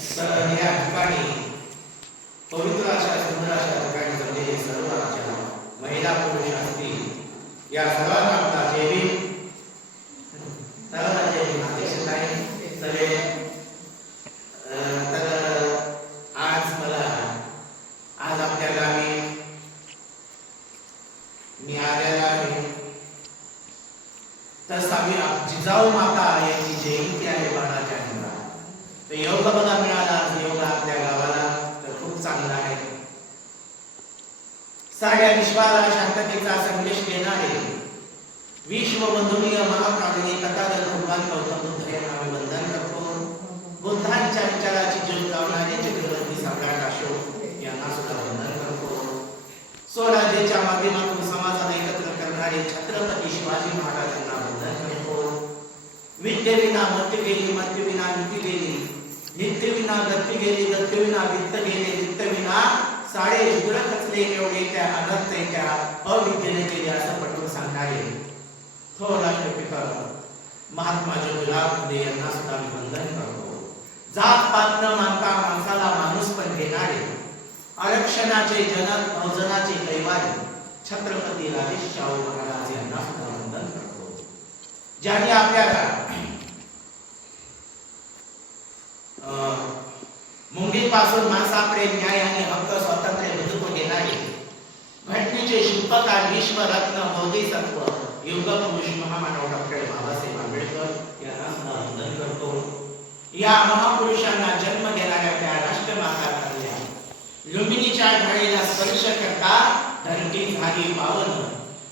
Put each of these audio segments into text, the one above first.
तर या ठिकाणी पवित्र अशा सुंदर अशा ठिकाणी जमलेले सर्व राज्य महिला पुरुष असतील या सर्वांना आपला आज मला आज आपल्या गावी जिजाऊ माता यांची जयंती आहे बाळाच्या तर योग बघा मिळाला आज योग आपल्या गावाला तर खूप चांगला आहे साऱ्या विश्वाला शांततेचा संदेश देणारे विश्व बंधुनीय महाकारुणी तथागत भगवान गौतम बुद्ध यांना मी वंदन करतो. बुद्धांच्या विचाराची ज्योत लावणारे चक्रवर्ती सम्राट अशोक यांना सुद्धा वंदन करतो. स्वराज्याच्या माध्यमातून समाजाला एकत्र करणारे छत्रपती शिवाजी महाराजांना वंदन करतो. विद्येविना मत्य गेली मत्यविना नीती गेली. नित्यविना गती गेली गत्यविना वित्त गेले वित्तविना साडे जुगड खचले एवढे त्या अनंत त्या अविद्येने केले असं पटवून सांगणारे थोडा हो, राष्ट्रपिता महात्मा ज्योतिराव फुले यांना सुद्धा मी वंदन करतो. जात पात न मानता माणसाला माणूस पण घेणारे आरक्षणाचे जनक अवजनाचे दैवारी छत्रपती राजेश शाहू महाराज यांना सुद्धा वंदन करतो. ज्यांनी आपल्याला मुंगीपासून माणसाकडे न्याय आणि हक्क स्वातंत्र्य बंधुत्व देणारे घटनेचे शिल्पकार विश्वरत्न बोधिसत्व युग पुरुष महामानव डॉक्टर बाबासाहेब आंबेडकर यांना सुद्धा वंदन करतो. या महापुरुषांना जन्म देणाऱ्या त्या राष्ट्रमाता ठरल्या लुंबिनीच्या ढाळीला स्पर्श करता धरती झाली पावन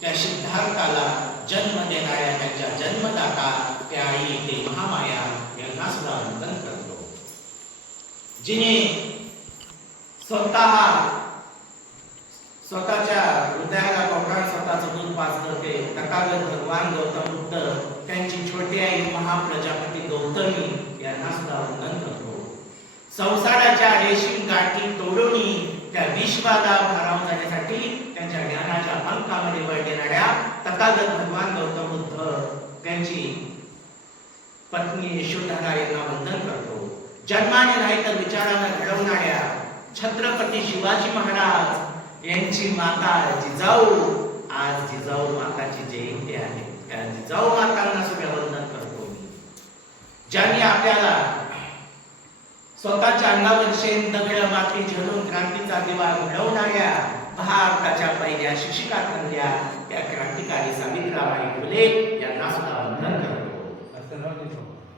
त्या सिद्धार्थाला जन्म देणाऱ्या त्यांच्या जन्मदाता त्या आई ते महामाया यांना सुद्धा वंदन करतो. जिने स्वतः स्वतःच्या हृदयाला कोकण स्वतःचं दूध करते ते भगवान गौतम बुद्ध त्यांची छोटी आई महाप्रजापती गौतमी यांना सुद्धा वंदन करतो. संसाराच्या रेशीम गाठी तोडून त्या विश्वाला भारावून जाण्यासाठी त्यांच्या ज्ञानाच्या अंकामध्ये बळ देणाऱ्या तथागत भगवान गौतम बुद्ध त्यांची पत्नी यशोधारा यांना वंदन करतो. जन्माने नाही तर विचारानं घडवणाऱ्या छत्रपती शिवाजी महाराज यांची माता जिजाऊ आज जिजाऊ माताची जयंती आहे. त्या जिजाऊ मातांना सुद्धा वंदन करतो मी. ज्यांनी आपल्याला स्वतःच्या अंगावर शेण दगड माती झेलून क्रांतीचा दिवा घडवणाऱ्या भारताच्या पहिल्या शिक्षिका ठरल्या त्या क्रांतिकारी सावित्रीबाई फुले यांना सुद्धा वंदन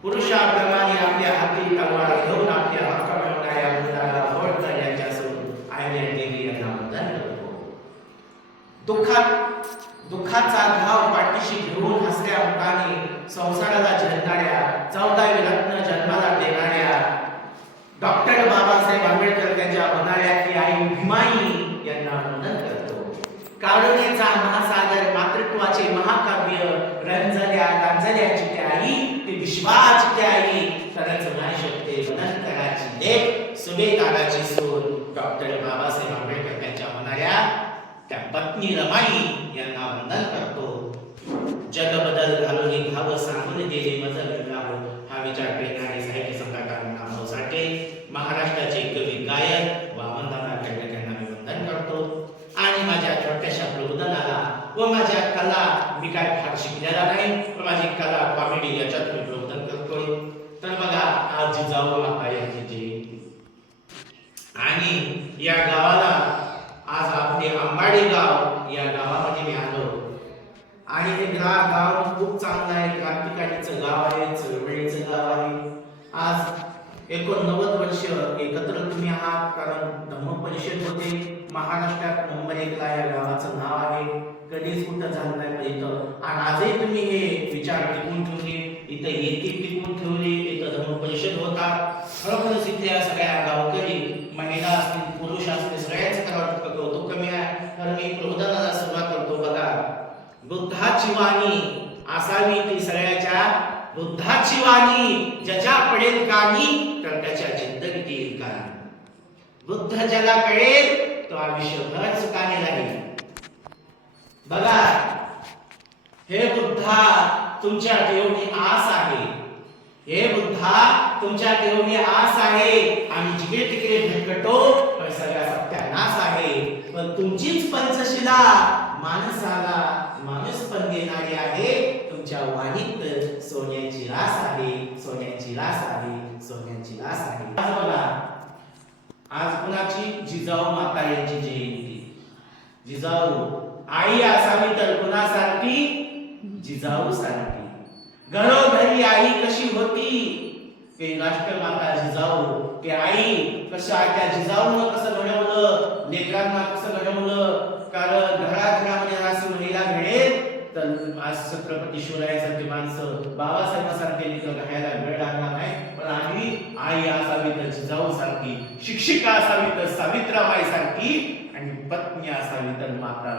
पुरुषाप्रमाणे आपल्या हाती तलवार घेऊन आपल्या हक्क मिळवणाऱ्या मुलाला होळकर याच्यासून आयर्लंड देवी यांना वंदन दुःखात दुःखाचा घाव पाठीशी घेऊन हसऱ्या मुखाने संसाराला झेलणाऱ्या चौदावी रत्न जन्माला देणाऱ्या डॉक्टर बाबासाहेब आंबेडकर त्यांच्या होणाऱ्या की आई भीमाई यांना वंदन करतो. कारुणेचा महासागर मातृत्वाचे महाकाव्य रंजल्या गांजल्याची त्या आई ती विश्वास त्या आई खरंच नाही शकते वनंतराची लेख सुभेदाराची सून डॉक्टर बाबासाहेब आंबेडकर त्यांच्या होणाऱ्या त्या पत्नी रमाई यांना वंदन करतो. जग बदल घालून घाव सांगून गेले मजल हा विचार पेरणारे साहित्य सम्राटांना नाव साठे महाराष्ट्राचे कवी गायक वामनदादा खंडे यांना मी वंदन करतो आणि माझ्या छोट्याशा प्रबोधनाला व माझ्या कला मी काय फार शिकलेला नाही पण माझी कला कॉमेडी याच्यात मी प्रबोधन करतोय तर बघा आज जिजाऊ माता यांची जयंती आणि या गावाला आज आपले अंबाडी गाव या गावामध्ये मी आलो आणि हा गाव खूप चांगलं आहे क्रांतिकारीचं गाव आहे चळवळीचं गाव आहे आज एकोणनव्वद वर्ष एकत्र तुम्ही आहात कारण धम्म परिषद होते. महाराष्ट्रात नंबर एकला या गावाचं नाव आहे कधीच कुठं झालं नाही इथं आणि आजही तुम्ही हे विचार टिकून ठेवले इथं येते टिकून ठेवले इथं धर्म परिषद होता. खरोखरच इथल्या सगळ्या गावकरी महिला असतील पुरुष असतील सगळ्यांचं करावं कौतुक कमी आहे तर मी प्रबोधनाला सुरुवात करतो बघा बुद्धाची वाणी असावी ती सगळ्याच्या बुद्धाची वाणी ज्याच्या पडेल कानी तर त्याच्या जिंदगीत येईल का बुद्ध ज्याला कळेल तो आयुष्यभर सुखाने लागेल बघा हे बुद्धा तुमच्या देवणी आस आहे. हे बुद्धा तुमच्या देवणी आस आहे. आम्ही जिकडे तिकडे भटकटो पण सगळ्या सत्यानाश आहे. पण तुमचीच पंचशिला माणसाला माणूस पण देणारी आहे तुमच्या वाणीत सोन्याची रास आहे सोन्याची रास आहे सोन्याची रास आहे. आज आज कुणाची? जिजाऊ माता यांची जयंती. जिजाऊ आई असावी तर कुणासारखी? जिजाऊ सारखी. घरोघरी आई कशी होती? ते राष्ट्रमाता जिजाऊ ते आई कशा त्या जिजाऊनं कसं घडवलं लेकरांना कसं घडवलं? कारण घराघरामध्ये अशी महिला तर आज छत्रपती शिवरायासारखी माणसं बाबासाहेबांसारखे लेकर घडायला वेळ लागला नाही. पण आम्ही आई असावी तर जिजाऊ सारखी शिक्षिका असावी तर सावित्राबाई सारखी आणि पत्नी असावी तर माता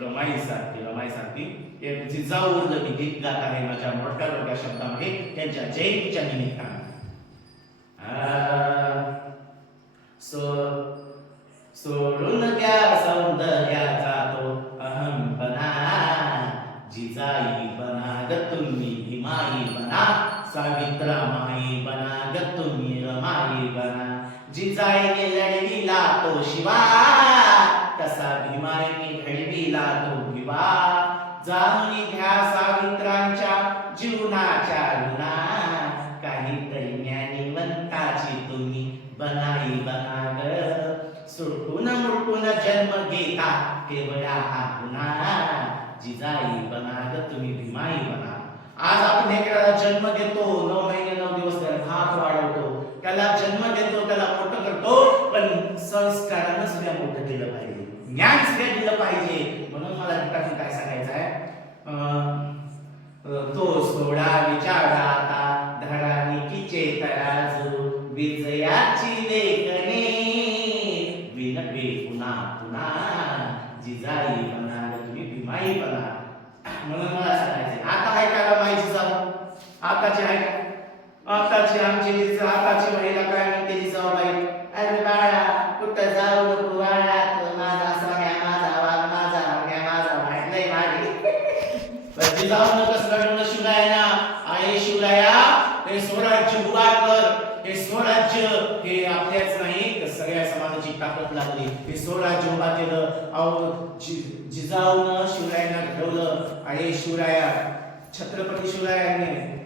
रमाई सारखी रमाई सारखी. हे जर मी गीत गात आहे माझ्या मोठ्या मोठ्या शब्दामध्ये त्यांच्या जयंतीच्या निमित्ताने. जाणून घ्या सावित्रांच्या जीवनाच्या गुणा काहीतरी म्हणताची तुम्ही बनाई बना ग सुटून मुटून जन्म घेता केवळा हा गुन्हा जिजाई बना ग तुम्ही भीमाई बना. आज आपण लेकराला जन्म देतो नऊ महिने नऊ दिवस त्याला हात वाढवतो. त्याला जन्म देतो त्याला मोठं करतो पण संस्कारानं सुद्धा मोठं केलं पाहिजे. ज्ञान सुद्धा दिलं पाहिजे. म्हणून मला काय सांगायचं आहे? तो सोडा विचारा आता धडानी किचे तराजू विजयाची लेखने. विनवे पुन्हा पुन्हा जिजाई बना तुम्ही भीमाई बना म्हणून मला सांगायचं आता आहे का माहिती जाऊ आताची आहे. आताची आमची जिजा- आताची महिला काय म्हणते जिजाऊ बाई अरे बाळा कुठं जाऊ नको बाळा तू माझा सोन्या माझा वाघ माझा रम्या माझा वाटलंय माझी पण जिजाऊनं कसं घडवलं शिवरायाला आहे शिवराया हे स्वराज्य उभा कर हे स्वराज्य हे आपल्याच नाही तर सगळ्या समाजाची ताकद लागली. हे सोळा उभा केलं. अहो जिजाऊन शिवरायांना घडवलं आणि शिवराया छत्रपती शिवरायांनी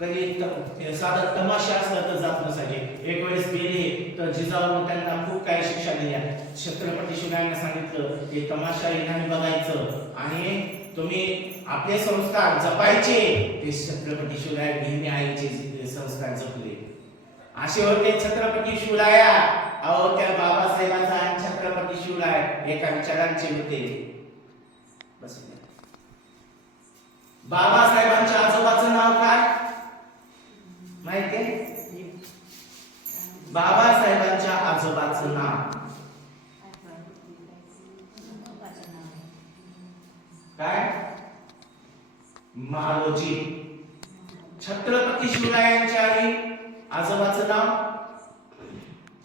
कधी त- साधं तमाशा असला तर जात नसायचे. एक वेळेस गेले तर जिजाऊनं त्यांना खूप काही शिक्षा दिल्या. छत्रपती शिवरायांना सांगितलं की तमाशा येणार बघायचं आणि तुम्ही आपले संस्कार जपायचे. ते छत्रपती शिवराय नेहमी आईचे संस्कार जपले. असे होते छत्रपती शिवराया. अहो त्या बाबासाहेबांचा आणि छत्रपती शिवराय एका विचारांचे होते. बस. बाबासाहेबांच्या आजोबाचं नाव काय? माहितीये? बाबासाहेबांच्या आजोबाचं नाव. काय? महालोजी छत्रपती शिवरायांच्या आई आजोबाचं नाव?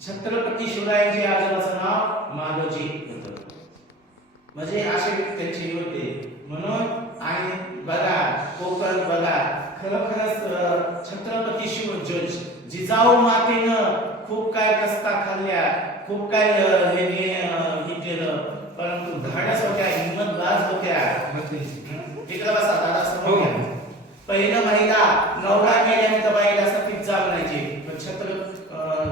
छत्रपती शिवरायांचे आजोबाचं नाव मालोजी होतं. म्हणजे असे त्यांचे होते. म्हणून आणि बघा कोकण बघा खरोखरच छत्रपती शिव जिजाऊ मातेनं खूप काय कस्ता खाल्ल्या खूप काय हे हे, हे केलं. परंतु धाडस होत्या हिंमतबाज होत्या. इकडे बसा दादा घ्या. पहिलं महिला नवरा गेल्यानंतर बाईला सतीत जाग म्हणायची पण छत्र अं,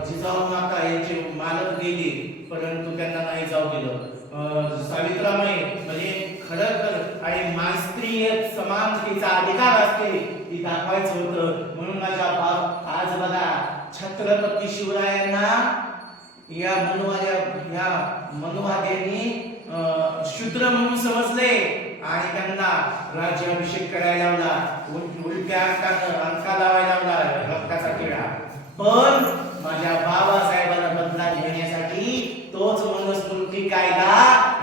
जिजाऊ माता यांचे मालक गेली परंतु त्यांना नाही जाऊ दिलं. अं, म्हणजे खरं आणि मास्त्रीय समानतेचा अधिकार असते ती दाखवायचं होतं. म्हणून माझ्या बाप आज बघा छत्रपती शिवरायांना या मनुवाद्या या मनुवाद्यांनी अं, शूद्र म्हणून समजले आणि त्यांना राज्याभिषेक करायला लावला. उलट्या अंका लावायला लावला रक्ताचा किडा. पण आपल्या बाबासाहेबांना बदला घेण्यासाठी तोच मनुस्मृती कायदा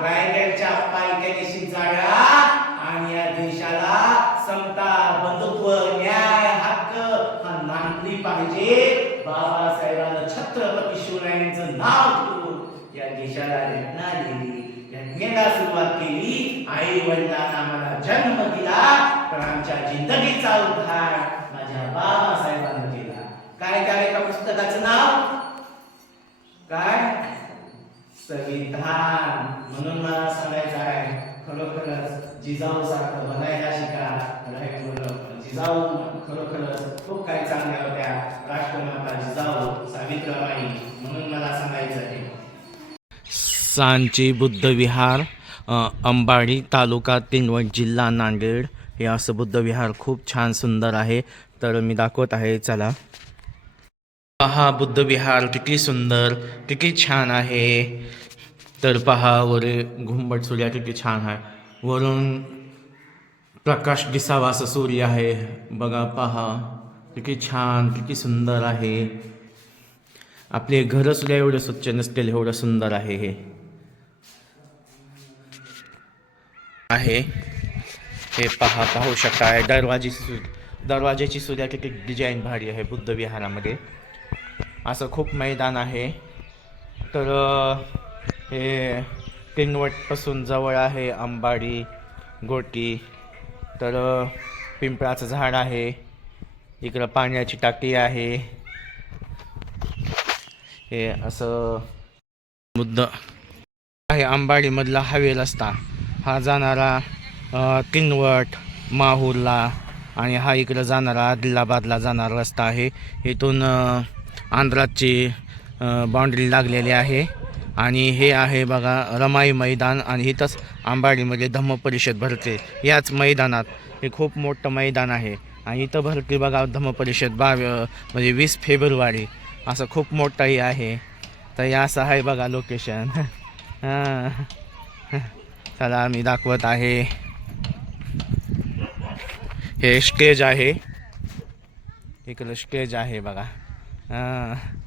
रायगडच्या पायथ्याशी जाळला आणि या देशाला समता बंधुत्व न्याय हक्क हा नांदली पाहिजे. बाबासाहेबांना छत्रपती शिवरायांचं नाव घेऊन या देशाला घटना दिली. घटनेला सुरुवात केली. आई वडिलांना मला जन्म दिला. पण आमच्या जिंदगीचा उद्धार. माझ्या बाबा काय काय एका पुस्तकाचं नाव? काय संविधान. म्हणून मला सांगायचं आहे खरोखरच जिजाऊ सारखं बनायला शिका. जिजाऊ खरोखरच खूप काही चांगल्या होत्या. राष्ट्रमाता जिजाऊ सावित्रीबाई म्हणून मला सांगायचं आहे. सांची बुद्ध विहार अंबाडी तालुका तिनवट जिल्हा नांदेड. हे असं बुद्ध विहार खूप छान सुंदर आहे. तर मी दाखवत आहे चला. पहा बुद्ध विहार किती सुंदर किती छान आहे. तर पहा वर घुंबट सूर्य किती छान आहे. वरून प्रकाश दिसावा असं सूर्य आहे. बघा पहा किती छान किती सुंदर आहे. आपले घरं सुद्धा एवढं स्वच्छ नसतील एवढं सुंदर आहे हे. आहे. हे पहा पाहू शकता आहे दरवाजी सु दरवाजाची सुद्धा किती डिझाईन भारी आहे बुद्ध विहारामध्ये. असं खूप मैदान आहे. तर हे किनवटपासून जवळ आहे अंबाडी गोटी. तर पिंपळाचं झाड आहे. इकडं पाण्याची टाकी आहे. हे असं मुद्दा आहे अंबाडीमधला हवे रस्ता. हा जाणारा किनवट माहूरला आणि हा इकडं जाणारा आदिलाबादला जाणारा रस्ता आहे. इथून आंध्राची बाउंड्री लागलेली आहे. आणि हे आहे बघा रमाई मैदान आणि इथंच अंबाडीमध्ये धम्म परिषद भरते. याच मैदानात हे खूप मोठं मैदान आहे. आणि इथं भरते बघा धम्म परिषद बाव म्हणजे वीस फेब्रुवारी. असं खूप मोठंही आहे. तर हे असं आहे बघा लोकेशन हां. चला मी दाखवत आहे. हे स्टेज आहे. इकडं स्टेज आहे बघा. हां